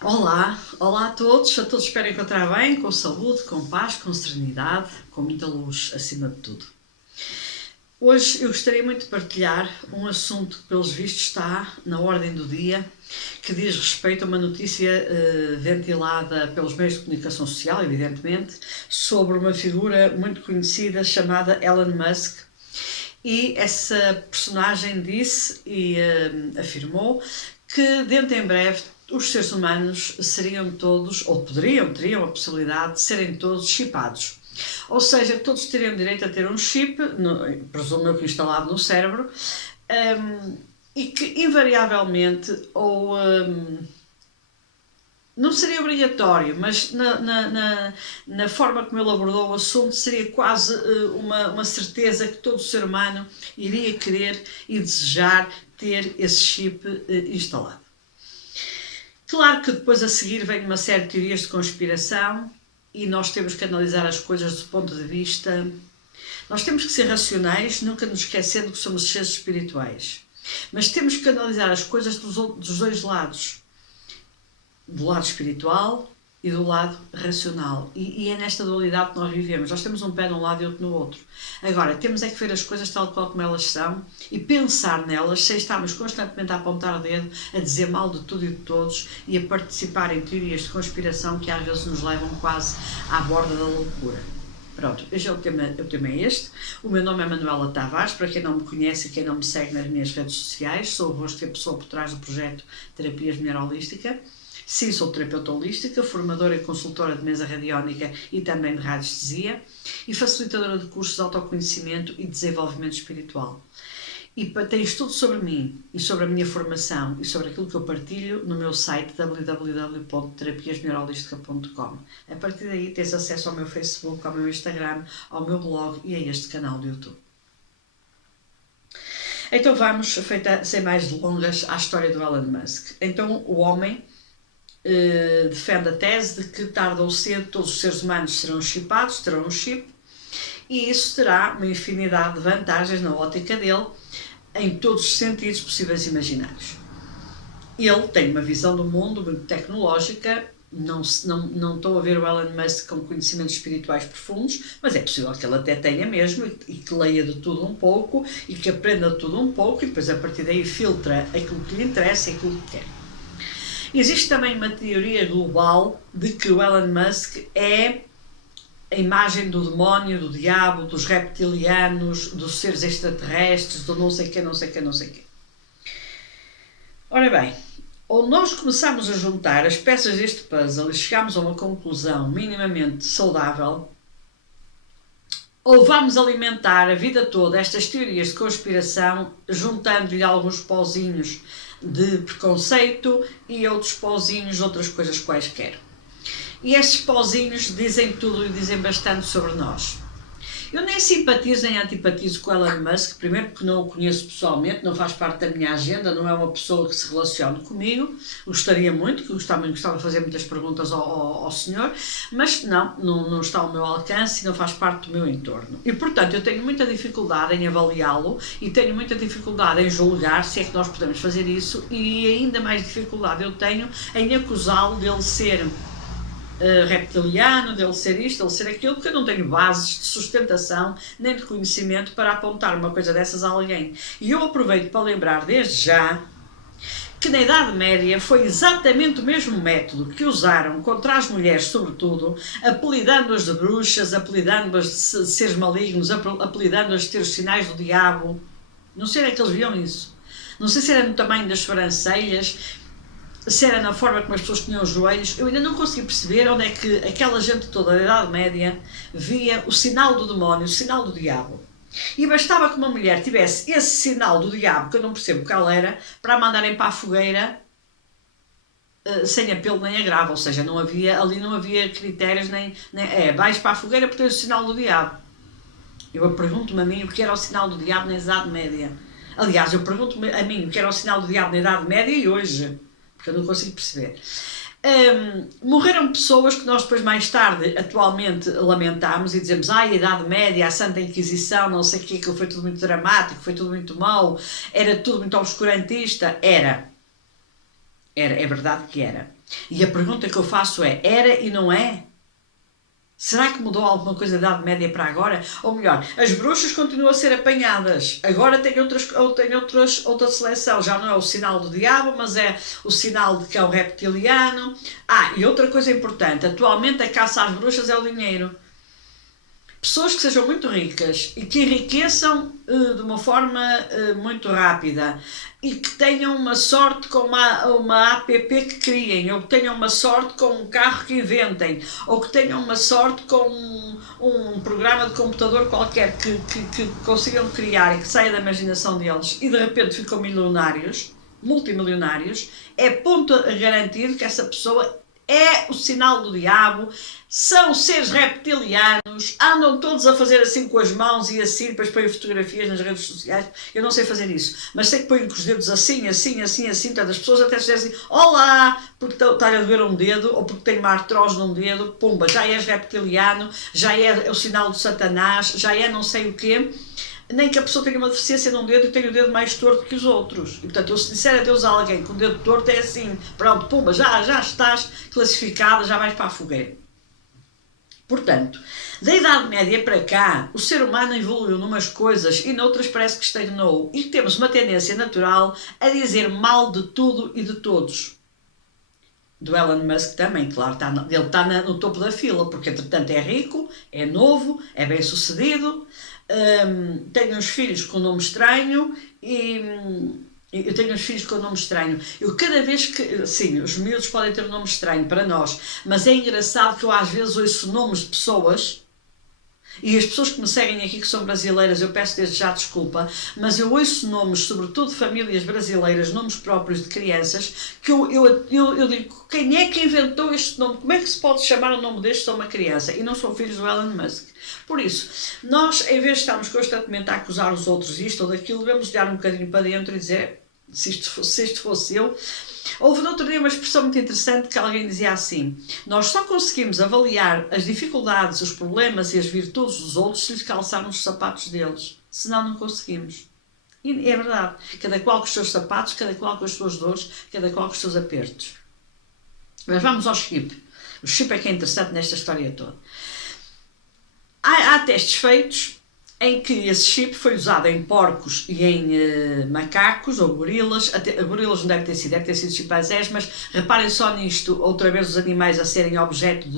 Olá a todos espero encontrar bem, com saúde, com paz, com serenidade, com muita luz acima de tudo. Hoje eu gostaria muito de partilhar um assunto que pelos vistos está na ordem do dia, que diz respeito a uma notícia ventilada pelos meios de comunicação social, evidentemente, sobre uma figura muito conhecida chamada Elon Musk. E essa personagem disse e afirmou que dentro em breve os seres humanos seriam todos, ou teriam a possibilidade de serem todos chipados. Ou seja, todos teriam direito a ter um chip, presumo eu que instalado no cérebro, e que invariavelmente, ou não seria obrigatório, mas na forma como ele abordou o assunto, seria quase uma certeza que todo ser humano iria querer e desejar ter esse chip instalado. Claro que depois a seguir vem uma série de teorias de conspiração e nós temos que analisar as coisas do ponto de vista... Nós temos que ser racionais, nunca nos esquecendo que somos seres espirituais. Mas temos que analisar as coisas dos dois lados. Do lado espiritual e do lado racional. E é nesta dualidade que nós vivemos. Nós temos um pé de um lado e outro no outro. Agora, temos é que ver as coisas tal qual como elas são e pensar nelas sem estarmos constantemente a apontar o dedo, a dizer mal de tudo e de todos e a participar em teorias de conspiração que às vezes nos levam quase à borda da loucura. Pronto, hoje o tema é este. O meu nome é Manuela Tavares, para quem não me conhece e quem não me segue nas minhas redes sociais, sou o rosto e a pessoa por trás do projeto Terapias Mulher Holística. Sim, sou terapeuta holística, formadora e consultora de mesa radiónica e também de radiestesia e facilitadora de cursos de autoconhecimento e desenvolvimento espiritual. E tens tudo sobre mim e sobre a minha formação e sobre aquilo que eu partilho no meu site www.terapiasmulherholística.com. A partir daí tens acesso ao meu Facebook, ao meu Instagram, ao meu blog e a este canal do YouTube. Então vamos, sem mais delongas, à história do Elon Musk. Então o homem defende a tese de que tarde ou cedo todos os seres humanos serão chipados, terão um chip, e isso terá uma infinidade de vantagens na ótica dele, em todos os sentidos possíveis e imaginários. Ele tem uma visão do mundo muito tecnológica, não estou a ver o Elon Musk com conhecimentos espirituais profundos, mas é possível que ele até tenha mesmo e que leia de tudo um pouco e que aprenda de tudo um pouco e depois a partir daí filtra aquilo que lhe interessa e aquilo que quer. Existe também uma teoria global de que o Elon Musk é a imagem do demónio, do diabo, dos reptilianos, dos seres extraterrestres, do não sei quê. Ora bem, ou nós começamos a juntar as peças deste puzzle e chegamos a uma conclusão minimamente saudável, ou vamos alimentar a vida toda estas teorias de conspiração, juntando-lhe alguns pauzinhos de preconceito e outros pauzinhos de outras coisas quaisquer. E estes pauzinhos dizem tudo e dizem bastante sobre nós. Eu nem simpatizo nem antipatizo com Elon Musk, primeiro porque não o conheço pessoalmente, não faz parte da minha agenda, não é uma pessoa que se relacione comigo, gostaria muito, que gostava de fazer muitas perguntas ao senhor, mas não está ao meu alcance e não faz parte do meu entorno. E portanto eu tenho muita dificuldade em avaliá-lo e tenho muita dificuldade em julgar se é que nós podemos fazer isso e ainda mais dificuldade eu tenho em acusá-lo dele ser reptiliano, dele ser isto, dele ser aquilo, porque eu não tenho bases de sustentação nem de conhecimento para apontar uma coisa dessas a alguém. E eu aproveito para lembrar desde já que na Idade Média foi exatamente o mesmo método que usaram contra as mulheres, sobretudo, apelidando-as de bruxas, apelidando-as de seres malignos, apelidando-as de ter os sinais do diabo. Não sei onde é que eles viam isso. Não sei se era no tamanho das sobrancelhas, se era na forma como as pessoas tinham os joelhos. Eu ainda não consegui perceber onde é que aquela gente toda da Idade Média via o sinal do demónio, o sinal do diabo. E bastava que uma mulher tivesse esse sinal do diabo, que eu não percebo qual era, para a mandarem para a fogueira sem apelo nem agravo. Ou seja, ali não havia critérios nem vais para a fogueira porque tens o sinal do diabo. Eu pergunto-me a mim o que era o sinal do diabo na Idade Média. Aliás, eu pergunto-me a mim o que era o sinal do diabo na Idade Média e hoje, porque eu não consigo perceber. Morreram pessoas que nós depois mais tarde atualmente lamentamos e dizemos a Idade Média, a Santa Inquisição, não sei o que, aquilo foi tudo muito dramático, foi tudo muito mau, era tudo muito obscurantista. Era Era, é verdade que era. E a pergunta que eu faço é, era e não é? Será que mudou alguma coisa da Idade Média para agora? Ou melhor, as bruxas continuam a ser apanhadas. Agora tem outra seleção. Já não é o sinal do diabo, mas é o sinal de que é o reptiliano. E outra coisa importante. Atualmente a caça às bruxas é o dinheiro. Pessoas que sejam muito ricas e que enriqueçam de uma forma muito rápida e que tenham uma sorte com uma app que criem, ou que tenham uma sorte com um carro que inventem, ou que tenham uma sorte com um programa de computador qualquer que consigam criar e que saia da imaginação deles e de repente ficam milionários, multimilionários, é ponto garantido que essa pessoa é o sinal do diabo, são seres reptilianos, andam todos a fazer assim com as mãos e assim, depois põem fotografias nas redes sociais. Eu não sei fazer isso, mas sei que põem com os dedos assim, assim, assim, assim, portanto as pessoas até se dizem olá, porque está a doer um dedo, ou porque tem uma artrose num dedo, pumba, já és reptiliano, já é o sinal do Satanás, já é não sei o quê. Nem que a pessoa tenha uma deficiência num dedo e tenha o dedo mais torto que os outros. E, portanto, eu se disser adeus a alguém com o dedo torto, é assim, pronto, pumba, já estás classificada, já vais para a fogueira. Portanto, da Idade Média para cá, o ser humano evoluiu numas coisas e noutras parece que estagnou. E temos uma tendência natural a dizer mal de tudo e de todos. Do Elon Musk também, claro, ele está no topo da fila, porque entretanto é rico, é novo, é bem sucedido, tem uns filhos com nome estranho e eu tenho uns filhos com nome estranho. Eu cada vez que, sim, os miúdos podem ter um nome estranho para nós, mas é engraçado que eu às vezes ouço nomes de pessoas. E as pessoas que me seguem aqui que são brasileiras, eu peço desde já desculpa, mas eu ouço nomes, sobretudo de famílias brasileiras, nomes próprios de crianças, que eu digo, quem é que inventou este nome? Como é que se pode chamar o nome deste a uma criança? E não são filhos do Elon Musk. Por isso, nós, em vez de estarmos constantemente a acusar os outros disto ou daquilo, devemos olhar um bocadinho para dentro e dizer, se isto fosse eu. Houve no outro dia uma expressão muito interessante que alguém dizia assim: nós só conseguimos avaliar as dificuldades, os problemas e as virtudes dos outros se lhes calçarmos os sapatos deles, senão não conseguimos. E é verdade, cada qual com os seus sapatos, cada qual com as suas dores, cada qual com os seus apertos. Mas vamos ao chip. O chip é que é interessante nesta história toda. Há testes feitos em que esse chip foi usado em porcos e em macacos ou gorilas. Gorilas não deve ter sido chimpanzés, mas reparem só nisto, outra vez os animais a serem objeto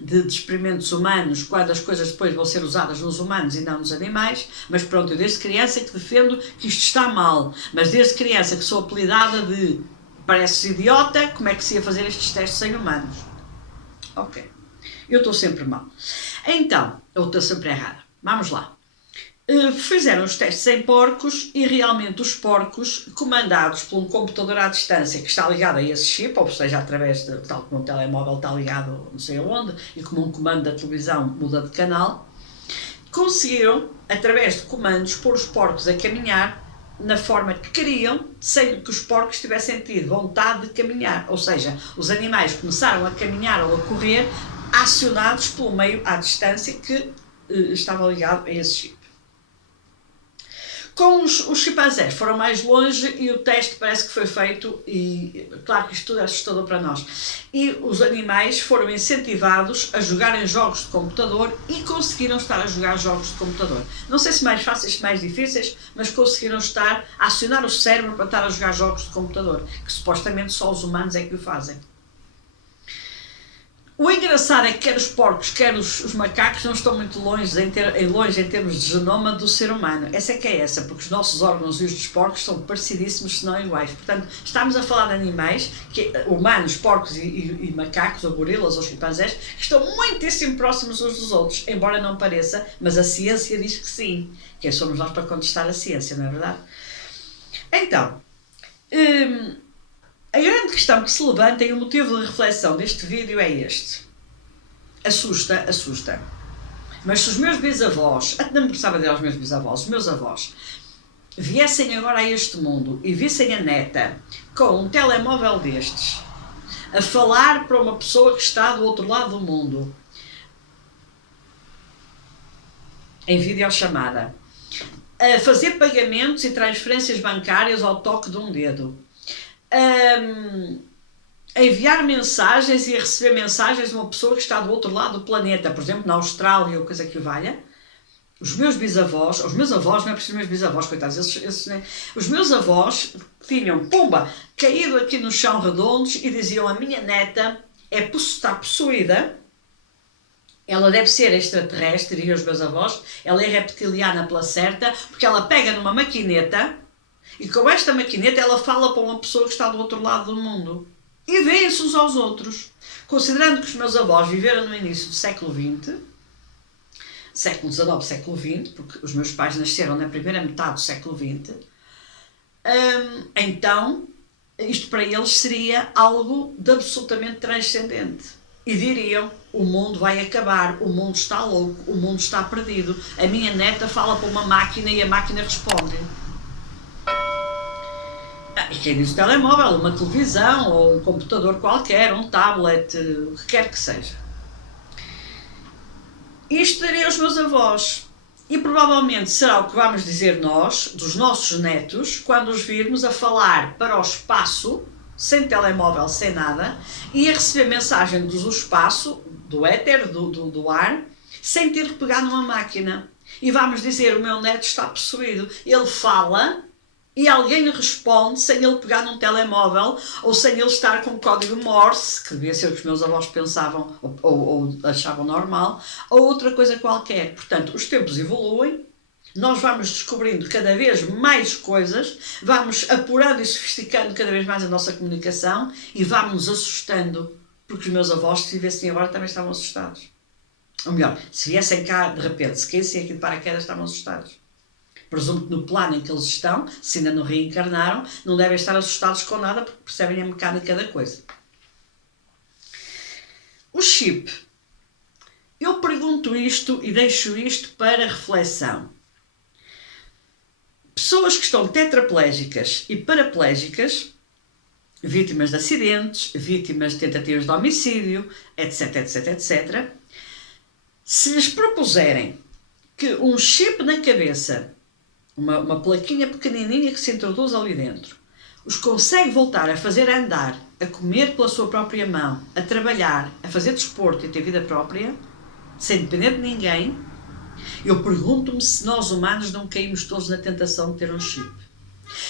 de experimentos humanos, quando as coisas depois vão ser usadas nos humanos e não nos animais. Mas pronto, eu desde criança que defendo que isto está mal, mas desde criança que sou apelidada de pareces idiota, como é que se ia fazer estes testes sem humanos? Ok, eu estou sempre mal. Então, eu estou sempre errada. Vamos lá. Fizeram os testes em porcos e realmente os porcos, comandados por um computador à distância que está ligado a esse chip, ou seja, através de, tal como um telemóvel está ligado não sei aonde, e como um comando da televisão muda de canal, conseguiram, através de comandos, pôr os porcos a caminhar na forma que queriam, sem que os porcos tivessem tido vontade de caminhar. Ou seja, os animais começaram a caminhar ou a correr acionados pelo meio à distância que estava ligado a esse chip. Com os chimpanzés foram mais longe e o teste parece que foi feito, e claro que isto tudo é assustador para nós, e os animais foram incentivados a jogarem jogos de computador e conseguiram estar a jogar jogos de computador. Não sei se mais fáceis, se mais difíceis, mas conseguiram estar a acionar o cérebro para estar a jogar jogos de computador, que supostamente só os humanos é que o fazem. O engraçado é que quer os porcos, quer os macacos não estão muito longe em termos de genoma do ser humano. Essa é que é essa, porque os nossos órgãos e os dos porcos são parecidíssimos, se não iguais. Portanto, estamos a falar de animais, humanos, porcos e macacos, ou gorilas, ou chimpanzés, que estão muitíssimo próximos uns dos outros, embora não pareça, mas a ciência diz que sim. Quem somos nós para contestar a ciência, não é verdade? Então, a grande questão que se levanta e o motivo de reflexão deste vídeo é este. Assusta. Mas se os meus bisavós, até não me gostava de dizer aos meus bisavós, os meus avós, viessem agora a este mundo e vissem a neta com um telemóvel destes, a falar para uma pessoa que está do outro lado do mundo, em videochamada, a fazer pagamentos e transferências bancárias ao toque de um dedo, a enviar mensagens e a receber mensagens de uma pessoa que está do outro lado do planeta, por exemplo, na Austrália ou coisa que o valha. Os meus bisavós, os meus avós, não é preciso meus bisavós, coitados, né? Os meus avós tinham, pumba, caído aqui no chão redondos e diziam: a minha neta está possuída, ela deve ser extraterrestre, diriam os meus avós, ela é reptiliana pela certa, porque ela pega numa maquineta e com esta maquineta ela fala para uma pessoa que está do outro lado do mundo. E veem-se uns aos outros. Considerando que os meus avós viveram no início do século XX, século XIX, século XX, porque os meus pais nasceram na primeira metade do século XX, então isto para eles seria algo de absolutamente transcendente. E diriam: o mundo vai acabar, o mundo está louco, o mundo está perdido. A minha neta fala para uma máquina e a máquina responde. E quem diz o telemóvel, uma televisão, ou um computador qualquer, um tablet, o que quer que seja. Isto diriam os meus avós. E provavelmente será o que vamos dizer nós, dos nossos netos, quando os virmos a falar para o espaço, sem telemóvel, sem nada, e a receber mensagem do espaço, do éter, do ar, sem ter que pegar numa máquina. E vamos dizer: o meu neto está possuído. Ele fala e alguém lhe responde sem ele pegar num telemóvel ou sem ele estar com o código Morse, que devia ser o que os meus avós pensavam ou achavam normal, ou outra coisa qualquer. Portanto, os tempos evoluem, nós vamos descobrindo cada vez mais coisas, vamos apurando e sofisticando cada vez mais a nossa comunicação e vamos nos assustando, porque os meus avós, se vivessem agora, também estavam assustados. Ou melhor, se viessem cá de repente, se caíssem aqui de paraquedas, estavam assustados. Presumo que no plano em que eles estão, se ainda não reencarnaram, não devem estar assustados com nada, porque percebem a mecânica da coisa. O chip. Eu pergunto isto e deixo isto para reflexão. Pessoas que estão tetraplégicas e paraplégicas, vítimas de acidentes, vítimas de tentativas de homicídio, etc, etc, etc, se lhes propuserem que um chip na cabeça, uma plaquinha pequenininha que se introduz ali dentro, os consegue voltar a fazer andar, a comer pela sua própria mão, a trabalhar, a fazer desporto e a ter vida própria, sem depender de ninguém, eu pergunto-me se nós humanos não caímos todos na tentação de ter um chip.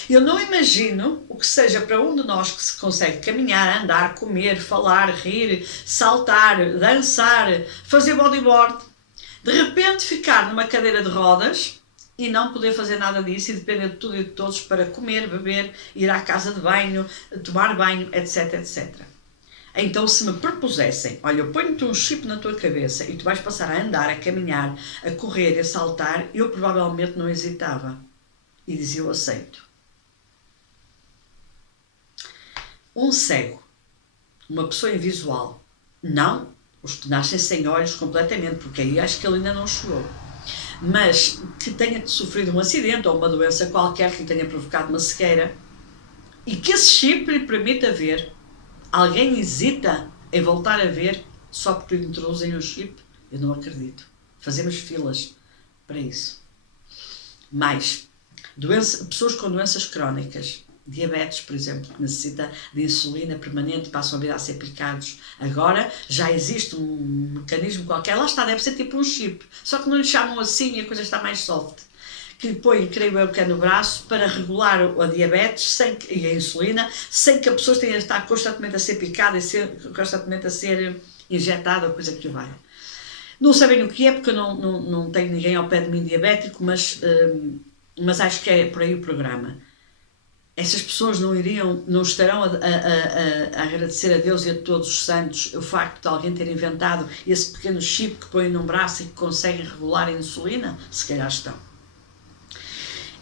Eu não imagino o que seja para um de nós que se consegue caminhar, andar, comer, falar, rir, saltar, dançar, fazer bodyboard, de repente ficar numa cadeira de rodas e não poder fazer nada disso e depender de tudo e de todos para comer, beber, ir à casa de banho, tomar banho, etc, etc. Então, se me propusessem: olha, eu ponho-te um chip na tua cabeça e tu vais passar a andar, a caminhar, a correr, a saltar, eu provavelmente não hesitava e dizia: eu aceito. Um cego, uma pessoa invisual, não os que nascem sem olhos completamente, porque aí acho que ele ainda não chegou, mas que tenha sofrido um acidente ou uma doença qualquer que lhe tenha provocado uma cegueira e que esse chip lhe permita ver. Alguém hesita em voltar a ver só porque lhe introduzem um chip? Eu não acredito. Fazemos filas para isso. Mais, pessoas com doenças crónicas, diabetes, por exemplo, que necessita de insulina permanente, passam a vida a ser picados. Agora já existe um mecanismo qualquer, lá está, deve ser tipo um chip, só que não lhe chamam assim e a coisa está mais soft, que põe, creio eu, que é no braço para regular a diabetes e a insulina, sem que a pessoa tenha de estar constantemente a ser picada e constantemente a ser injetada ou coisa que vai. Não sabem o que é, porque eu não tenho ninguém ao pé de mim diabético, mas acho que é por aí o programa. Essas pessoas não estarão a agradecer a Deus e a todos os santos o facto de alguém ter inventado esse pequeno chip que põe num braço e que consegue regular a insulina? Se calhar estão.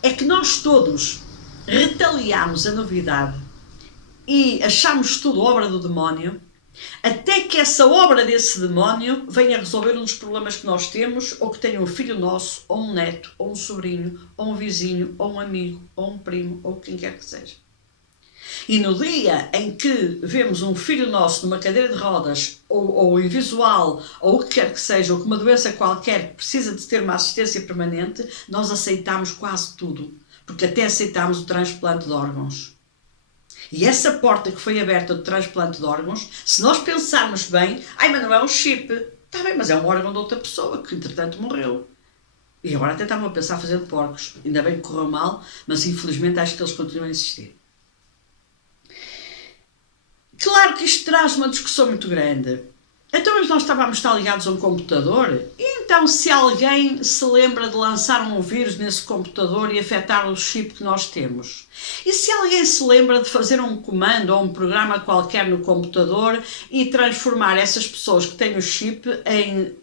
É que nós todos retaliamos a novidade e achamos tudo obra do demónio, até que essa obra desse demónio venha resolver um dos problemas que nós temos, ou que tenha um filho nosso, ou um neto, ou um sobrinho, ou um vizinho, ou um amigo, ou um primo, ou quem quer que seja. E no dia em que vemos um filho nosso numa cadeira de rodas, ou invisual, ou o que quer que seja, ou com uma doença qualquer que precisa de ter uma assistência permanente, nós aceitamos quase tudo, porque até aceitamos o transplante de órgãos. E essa porta que foi aberta do transplante de órgãos, se nós pensarmos bem, mas não é um chip. Está bem, mas é um órgão de outra pessoa que entretanto morreu. E agora até estavam a pensar fazer de porcos. Ainda bem que correu mal, mas infelizmente acho que eles continuam a existir. Claro que isto traz uma discussão muito grande. Então, mas nós estávamos a estar ligados a um computador? E então, se alguém se lembra de lançar um vírus nesse computador e afetar o chip que nós temos? E se alguém se lembra de fazer um comando ou um programa qualquer no computador e transformar essas pessoas que têm o chip em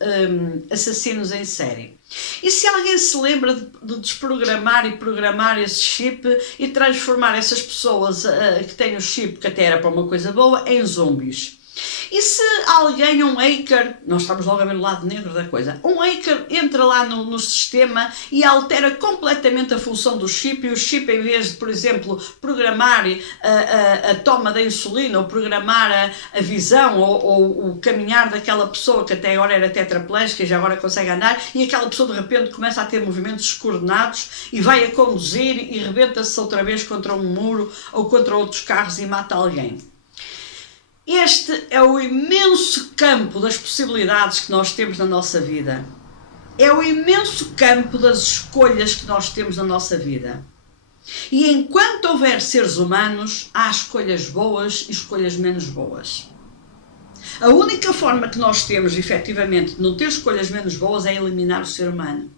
assassinos em série? E se alguém se lembra de desprogramar e programar esse chip e transformar essas pessoas que têm o chip, que até era para uma coisa boa, em zombies? E se alguém, um hacker, nós estamos logo a ver o lado negro da coisa, um hacker entra lá no sistema e altera completamente a função do chip, e o chip, em vez de, por exemplo, programar a toma da insulina, ou programar a visão, ou o caminhar daquela pessoa que até agora era tetraplégica e já agora consegue andar, e aquela pessoa de repente começa a ter movimentos descoordenados e vai a conduzir e rebenta-se outra vez contra um muro ou contra outros carros e mata alguém. Este é o imenso campo das possibilidades que nós temos na nossa vida. É o imenso campo das escolhas que nós temos na nossa vida. E enquanto houver seres humanos, há escolhas boas e escolhas menos boas. A única forma que nós temos, efetivamente, de não ter escolhas menos boas é eliminar o ser humano.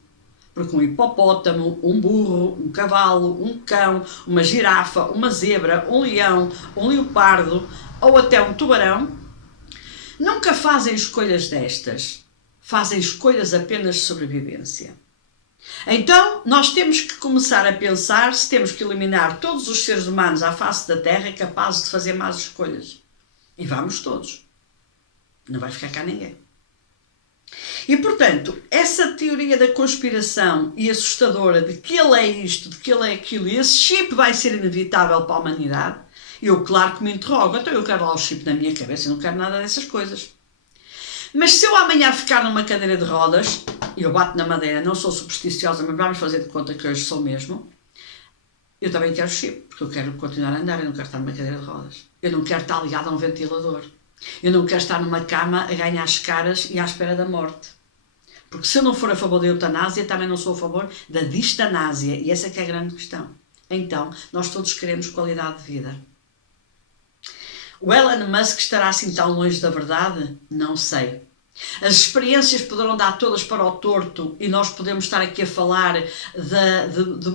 Porque um hipopótamo, um burro, um cavalo, um cão, uma girafa, uma zebra, um leão, um leopardo ou até um tubarão, nunca fazem escolhas destas. Fazem escolhas apenas de sobrevivência. Então, nós temos que começar a pensar se temos que eliminar todos os seres humanos à face da Terra capazes de fazer más escolhas. E vamos todos. Não vai ficar cá ninguém. E, portanto, essa teoria da conspiração e assustadora de que ele é isto, de que ele é aquilo, e esse chip vai ser inevitável para a humanidade, eu, claro que me interrogo. Então eu quero lá o chip na minha cabeça, eu não quero nada dessas coisas. Mas se eu amanhã ficar numa cadeira de rodas, e eu bato na madeira, não sou supersticiosa, mas vamos fazer de conta que hoje sou mesmo, eu também quero chip, porque eu quero continuar a andar, eu não quero estar numa cadeira de rodas. Eu não quero estar ligado a um ventilador. Eu não quero estar numa cama a ganhar as caras e à espera da morte. Porque se eu não for a favor da eutanásia, também não sou a favor da distanásia. E essa é que é a grande questão. Então, nós todos queremos qualidade de vida. O Elon Musk estará assim tão longe da verdade? Não sei. As experiências poderão dar todas para o torto e nós podemos estar aqui a falar de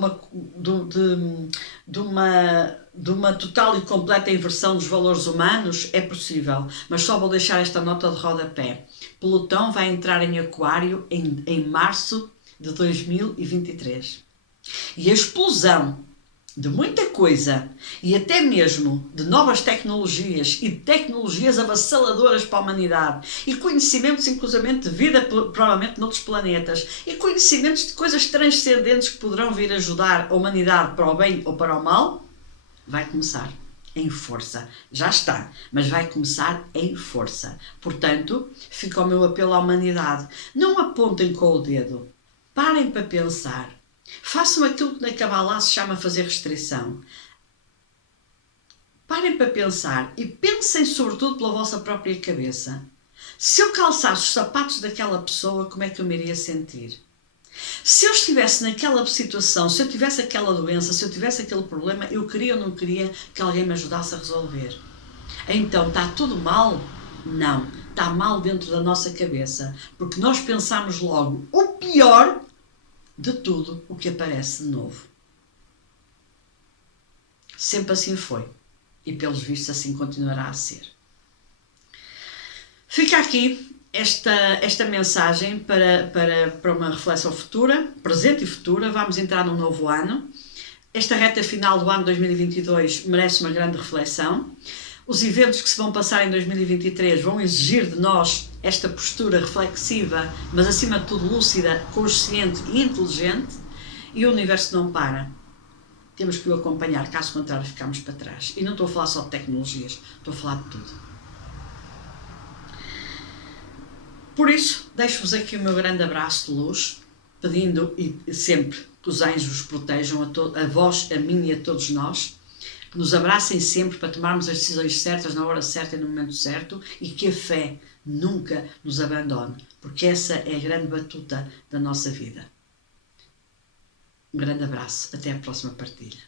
uma total e completa inversão dos valores humanos? É possível, mas só vou deixar esta nota de rodapé. Plutão vai entrar em Aquário em março de 2023. E a explosão de muita coisa, e até mesmo de novas tecnologias e de tecnologias avassaladoras para a humanidade, e conhecimentos inclusivamente de vida provavelmente noutros planetas, e conhecimentos de coisas transcendentes que poderão vir ajudar a humanidade para o bem ou para o mal, vai começar em força. Já está, mas vai começar em força. Portanto, fica o meu apelo à humanidade. Não apontem com o dedo. Parem para pensar. Façam aquilo que na Kabbalah se chama fazer restrição. Parem para pensar e pensem sobretudo pela vossa própria cabeça. Se eu calçasse os sapatos daquela pessoa, como é que eu me iria sentir? Se eu estivesse naquela situação, se eu tivesse aquela doença, se eu tivesse aquele problema, eu queria ou não queria que alguém me ajudasse a resolver? Então, está tudo mal? Não. Está mal dentro da nossa cabeça. Porque nós pensamos logo o pior de tudo o que aparece de novo. Sempre assim foi. E pelos vistos assim continuará a ser. Fica aqui esta mensagem para uma reflexão futura, presente e futura. Vamos entrar num novo ano. Esta reta final do ano 2022 merece uma grande reflexão. Os eventos que se vão passar em 2023 vão exigir de nós esta postura reflexiva, mas acima de tudo lúcida, consciente e inteligente, e o universo não para. Temos que o acompanhar, caso contrário ficamos para trás. E não estou a falar só de tecnologias, estou a falar de tudo. Por isso, deixo-vos aqui o meu grande abraço de luz, pedindo e sempre que os anjos os protejam a vós, a mim e a todos nós, que nos abracem sempre para tomarmos as decisões certas, na hora certa e no momento certo, e que a fé nunca nos abandone, porque essa é a grande batuta da nossa vida. Um grande abraço, até a próxima partilha.